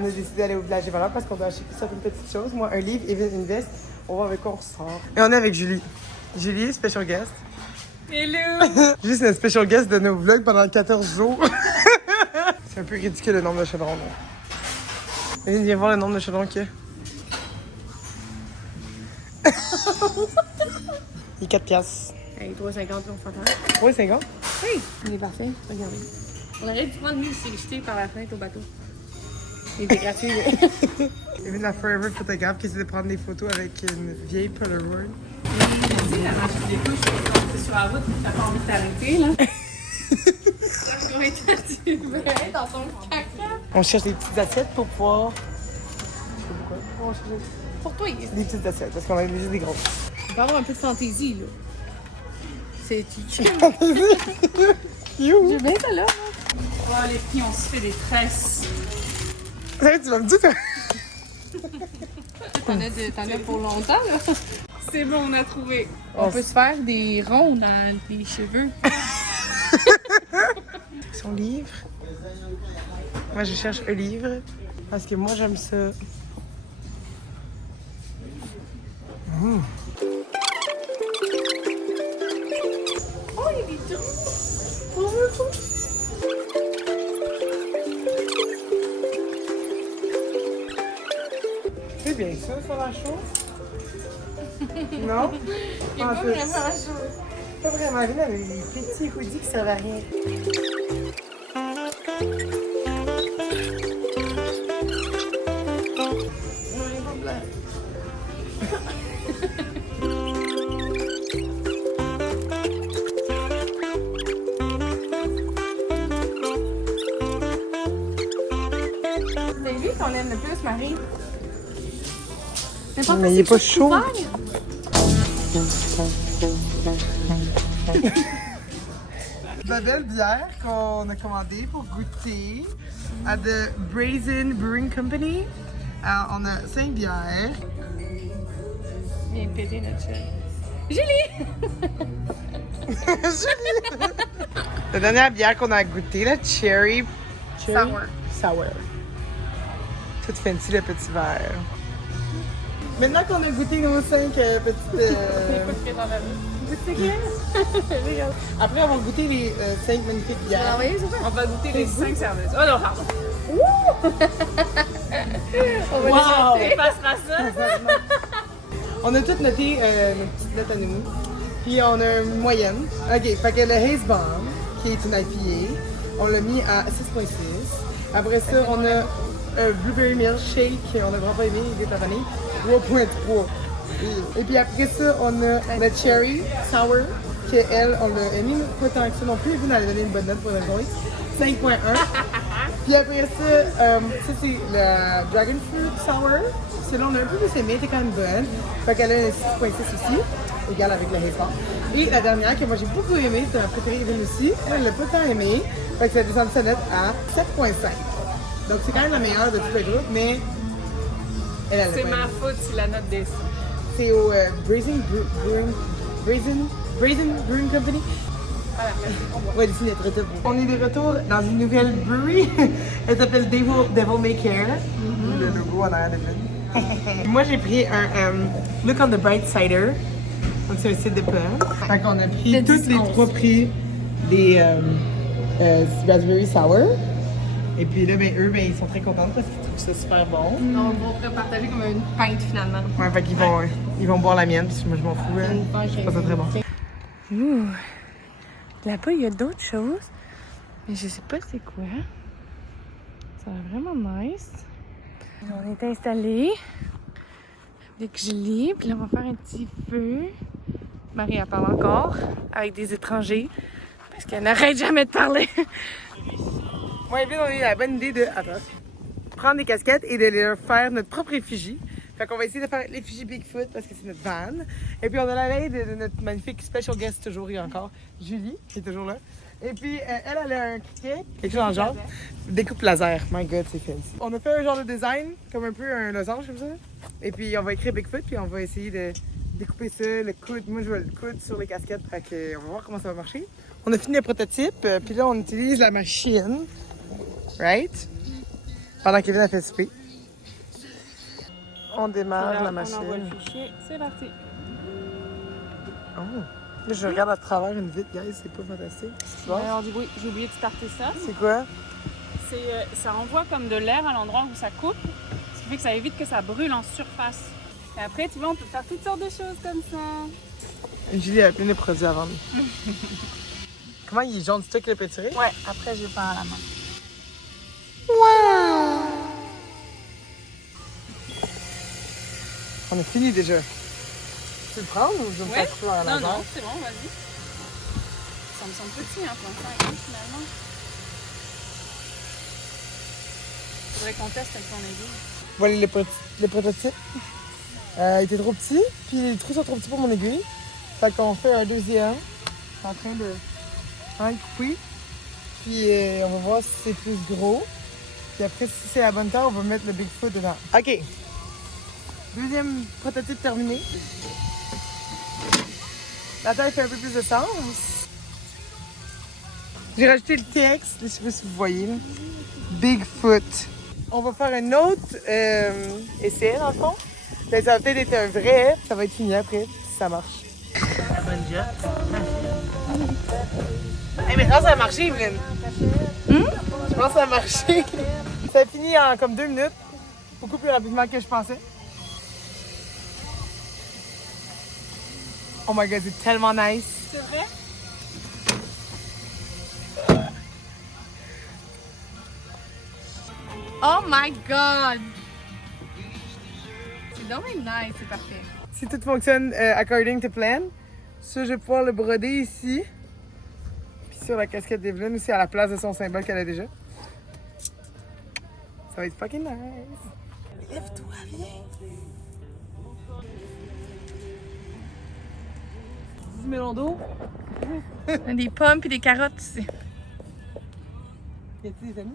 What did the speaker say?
On a décidé d'aller au village des valeurs parce qu'on doit acheter certaines petites choses. Moi, un livre, Evan, une veste. On va avec quoi on ressort. Et on est avec Julie. Julie, special guest. Hello! Julie, c'est notre special guest de nos vlogs pendant 14 jours. C'est un peu ridicule le nombre de chaudrons. Evan, viens voir le nombre de chaudrons qu'il y a. Il est 4 piastres. Hey, 3,50 on s'entend. Oui, 50. Hey! On est parfait, regardez. On aurait dû prendre lui s'est jeté par la fenêtre au bateau. Il était gratuit. Evan, la forever photographe qui essaie de prendre des photos avec une vieille Polaroid. Tu sais, la marche des couches, je suis sur la route, t'as pas envie de t'arrêter, là. Combien de temps tu mets dans ton caca? On cherche des petites assiettes pour pouvoir... Je sais pas pourquoi. On cherche Pour toi, des petites assiettes parce qu'on a juste des grosses. il peut avoir un peu de fantaisie, là. C'est tu. You! J'ai bien ça, là. Oh, les filles, on se fait des tresses. Hey, tu vas me dire que... T'en as pour longtemps, là. C'est bon, on a trouvé. On peut se faire des ronds dans les cheveux. Son livre. Moi, je cherche un livre parce que moi, j'aime ça. Mmh. Oh, il y a des trous. C'est bien ça, ça la chaud? Non? Il est pas vraiment chaud. Pas vraiment. Venez avec des petits hoodies qui servent à rien. C'est lui qu'on aime le plus, Marie. Mais il est pas chaud. La belle bière qu'on a commandée pour goûter à The Brazen Brewing Company. Alors, on a 5 bières. Viens péter notre chaîne. Julie! Julie! La dernière bière qu'on a goûtée, la Cherry Sour. Sour. Tout fancy le petit verre. Maintenant qu'on a goûté nos 5 petites... Après avoir goûté les 5 magnifiques bières. On va goûter les 5 serveuses. Oh non, pardon. On va Wow! les passera ça. On a toutes noté nos petites notes à nous. Puis on a une moyenne. OK, fait que le Haze Bomb, qui est une IPA, on l'a mis à 6.6. Après ça, on a un Blueberry Milkshake, on a vraiment pas aimé, il est à vanille, 3.3. Et puis après ça, on a la Cherry Sour, qu'elle, on l'a aimé pas tant que ça non plus. Vous allez donner une bonne note pour la journée. 5.1. Puis après ça, ça c'est la Dragon Fruit Sour. Celle-là, on a un peu plus aimé, elle était quand même bonne. Fait qu'elle a un 6.6 aussi, égal avec la Haze Bomb. Et la dernière, que moi j'ai beaucoup aimé, c'est ma préférée Evan aussi. Elle l'a pas tant aimé. Fait que ça a descendu sa note à 7.5. Donc c'est quand même la meilleure de tous les groupes, mais elle a C'est ma faute si la note descend. C'est au Brazen Brewing Company. Ouais, d'ici notre retour. On est de retour dans une nouvelle brewery. Elle s'appelle Devil May Care. Le logo en arrière de nous. Moi, j'ai pris un Look on the Bright Cider. Donc, c'est un site de pub. Fait qu'on a pris tous les 3 prix des Raspberry Sour. Et puis là, ben, eux, ils sont très contents parce qu'ils trouvent ça super bon. On va partager comme une pinte finalement. Ouais, fait qu'ils vont boire la mienne, parce que moi, je m'en fous. Hein. Je trouve ça très bon. Ouh. Là-bas, il y a d'autres choses, mais je sais pas c'est quoi. Ça a l'air vraiment nice. On est installés avec Julie, puis là, on va faire un petit feu. Marie, elle parle encore avec des étrangers, parce qu'elle n'arrête jamais de parler. Moi et Evelyne, on a eu la bonne idée de prendre des casquettes et de leur faire notre propre effigie. Fait qu'on va essayer de faire l'effigie Bigfoot parce que c'est notre van. Et puis on a la veille de notre magnifique special guest toujours et encore, Julie, qui est toujours là. Et puis elle a un criquet, quelque chose dans le genre. Découpe laser, my god, c'est fancy. On a fait un genre de design, comme un peu un losange comme ça. Et puis on va écrire Bigfoot, puis on va essayer de découper ça, le coude. Moi je veux le coude sur les casquettes, fait qu'on va voir comment ça va marcher. On a fini le prototype, puis là on utilise la machine. Right? Pendant Kevin a fait souper. On démarre la On envoie machine. le fichier, c'est parti. Oh. Là, je regarde à travers une vitre, guys, c'est pas fantastique. Qu'est-ce qui se passe? Alors, oui, j'ai oublié de starter ça. C'est quoi? Ça envoie comme de l'air à l'endroit où ça coupe, ce qui fait que ça évite que ça brûle en surface. Et après, tu vois, on peut faire toutes sortes de choses comme ça. Julie a plein de produits à vendre. Comment il est jaune du tout le pétiré? Ouais, après, je vais faire à la main. Wow! On a fini déjà. Tu veux le prendre ou je vais me faire couper dans la Non, main? non, c'est bon, vas-y. Ça me semble petit, hein, pour l'instant, finalement. Faudrait qu'on teste avec ton aiguille. Voilà les prototypes. Il était trop petit, puis les trous sont trop petits pour mon aiguille. Fait qu'on fait un deuxième. Je suis en train de couper. Puis on va voir si c'est plus gros. Puis après, si c'est la bonne taille, on va mettre le Bigfoot dedans. OK. Deuxième prototype terminé. La taille fait un peu plus de sens. J'ai rajouté le texte, je sais pas si vous voyez. Là. Bigfoot. On va faire un autre essai, dans le fond. Ben, ça va peut-être être un vrai, ça va être fini après, si ça marche. La bonne job. Hey, mais ça a marché, Evelyne. Je pense que ça a marché. Ça a fini en comme 2 minutes. Beaucoup plus rapidement que je pensais. Oh my god, c'est tellement nice. C'est vrai? Oh my god! C'est donc nice, c'est parfait. Si tout fonctionne according to plan, ça, je vais pouvoir le broder ici. Puis sur la casquette d'Evelyne aussi, à la place de son symbole qu'elle a déjà. Ça va être fucking nice. Lève-toi, viens. Du melon d'eau. Des pommes et des carottes ici. Y a-t-il des amis?